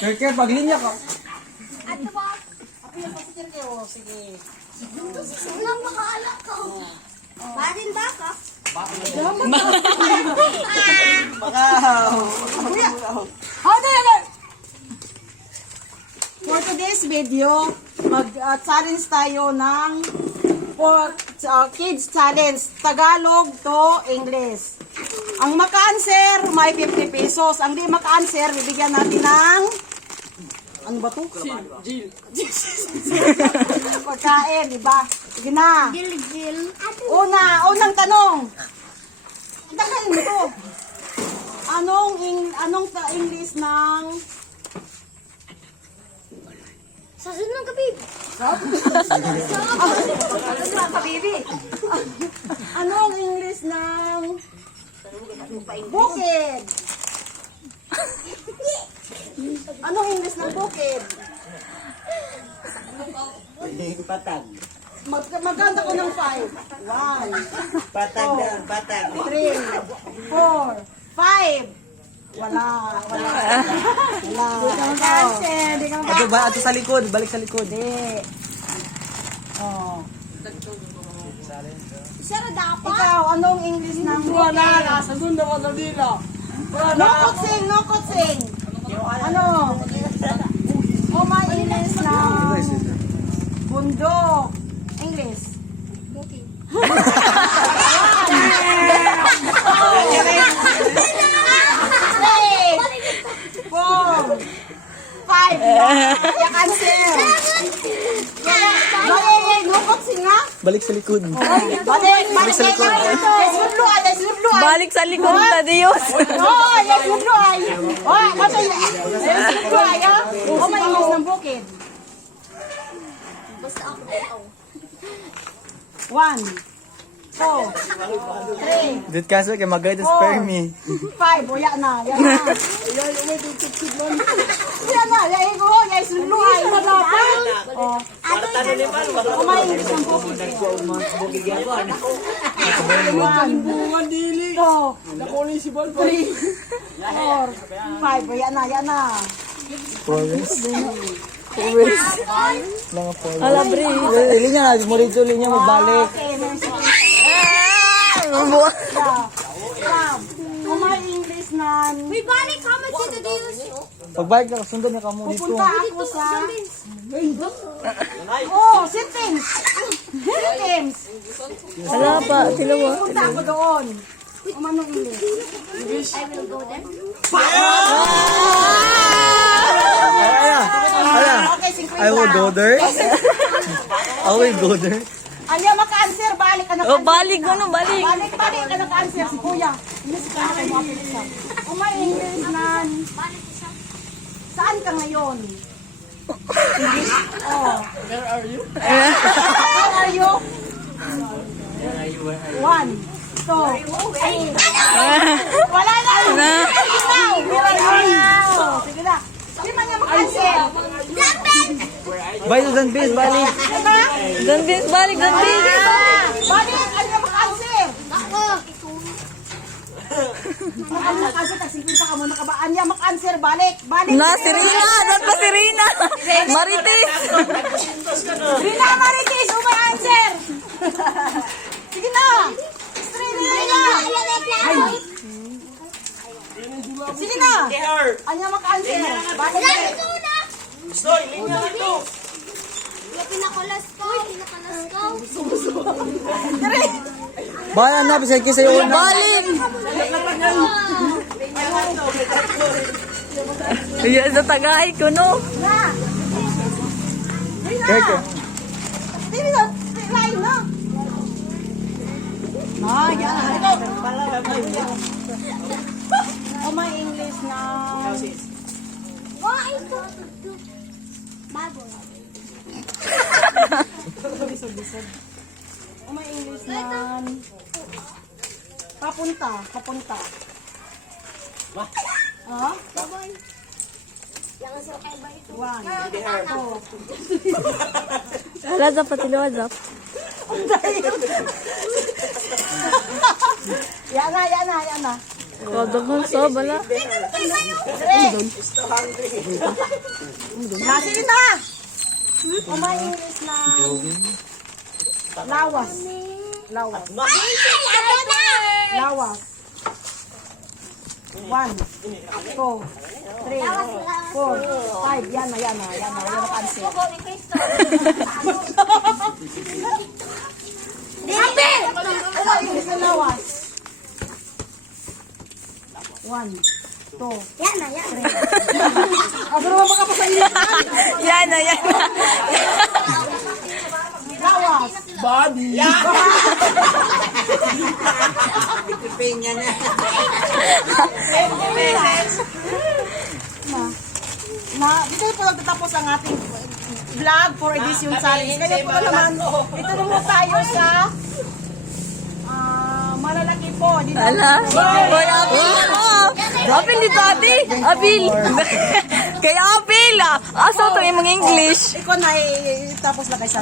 Kaya paglinya ka. Ano ba? Ako yung pasiter kayo. Sige. Walang makaala ko. Barin ba ka? For today's video, mag-challenge tayo ng kids challenge, Tagalog to English. Ang maka-answer, may 50 pesos. Ang di maka-answer, bibigyan natin ng ano ba to? Pagkain, di ba? Sige na. Gil-gil. Unang tanong. Tagayin mo to. Anong English ng Sa sunod gabi. Kabibi? Anong English ng bukid? Anong English ng bukid? Patag. Magkanda ko ng 5. 1, Patag na, patag. 3, 4, 5. Wala. Di ka Ato ba? Ato sa likod. Balik sa likod. Hindi. Oh. Sir, dapat. Ikaw, anong English ng bukid? Segunda mo sa dila. No kutsing. Ano? O may English ng bundok. English. Bukid. Four. 5. Yak answer. Balik, no kutsing nga. Balik sa likod. Balik sa likod. Balik sa likod ta Diyos. Oh, yes, sudlo ay. Oh, kasi yes, sudlo ay. Oh, may English ng bukid. Basta ako ikaw. 1, 4, 3, Dito kasi kay mag-guide sa spermy. 5. O, yan na. Yan na. Yan na. Yan ko. Yan sudlo ay. Oh. Oh, may English ng bukid. 1, 2, 3, 4, 5. O, yan na. Yan na. Forest. Mga forest. Alabre. Linya na. Morito linya mo balik. Okay, next one. Kung may English na May balik ka man sino Diyos. Pagbalik na, sundan niya ka mo dito. pupunta ako sa oh, sentence. Sentence. Wala pa, tilawa. Pupunta ako doon. Kung anong English. I will go there. Okay, 50. I will go there. I will go there. Anya maka-answer, balik ka na. O, balik mo no, balik. Balik ka naka-answer si Kuya. Hindi si Kuya kayo mapilisa. Kung may English na saan ka ngayon? English? Oh. Where are you? Where are you? 1, 2, 3. Wala na! Where are you? Sige na. Hindi man niya maka-answer. Bye to Danbis, balik. Diba? Danbis, balik, Danbis. Balik! Ano niya maka-answer? Ako. Ano maka-answer? Tag-50 ka muna ka ba? Anya maka-answer? Balik! Balik! Na, si Rina. Doon pa si Rina. Marites. Rina Marites! Oh, may answer! Sige na! Rina! Sige na! Anya maka-answer? Balik! Pinakalas ko. Baya na, bisay kisa yun. Balik. Yan sa tagay ko, no? Na! Rina! Kaya, Hindi na! Line na! Yan! Ito! Oh, may English na... Why ito? Bago. Oh, may English na... Papunta. Ha? Baboy. Yang sa kay ba ito? 1, 2. Wala pa tiliwazap. Yan na. Kadaghan sa bala. Sige na! Umay English na. Lawas. Lawas. Lawas. 1, 2, 3, 4, 5. Yan na. Yan ang answer. Umay English na lawas. 1, 2, Yan na. Ano naman baka pa sa iyo? Yan na, yan na. Lawas. Dito po nagtatapos ang ating vlog for edition challenge. Kaya po naman, ito naman tayo sa malalaki po. Dito. Ala. Hoy, Apil. Apil dito, ate. Apil. Kaya Apil. Asa ito yung mga English. Ikaw na, tapos na kayo sa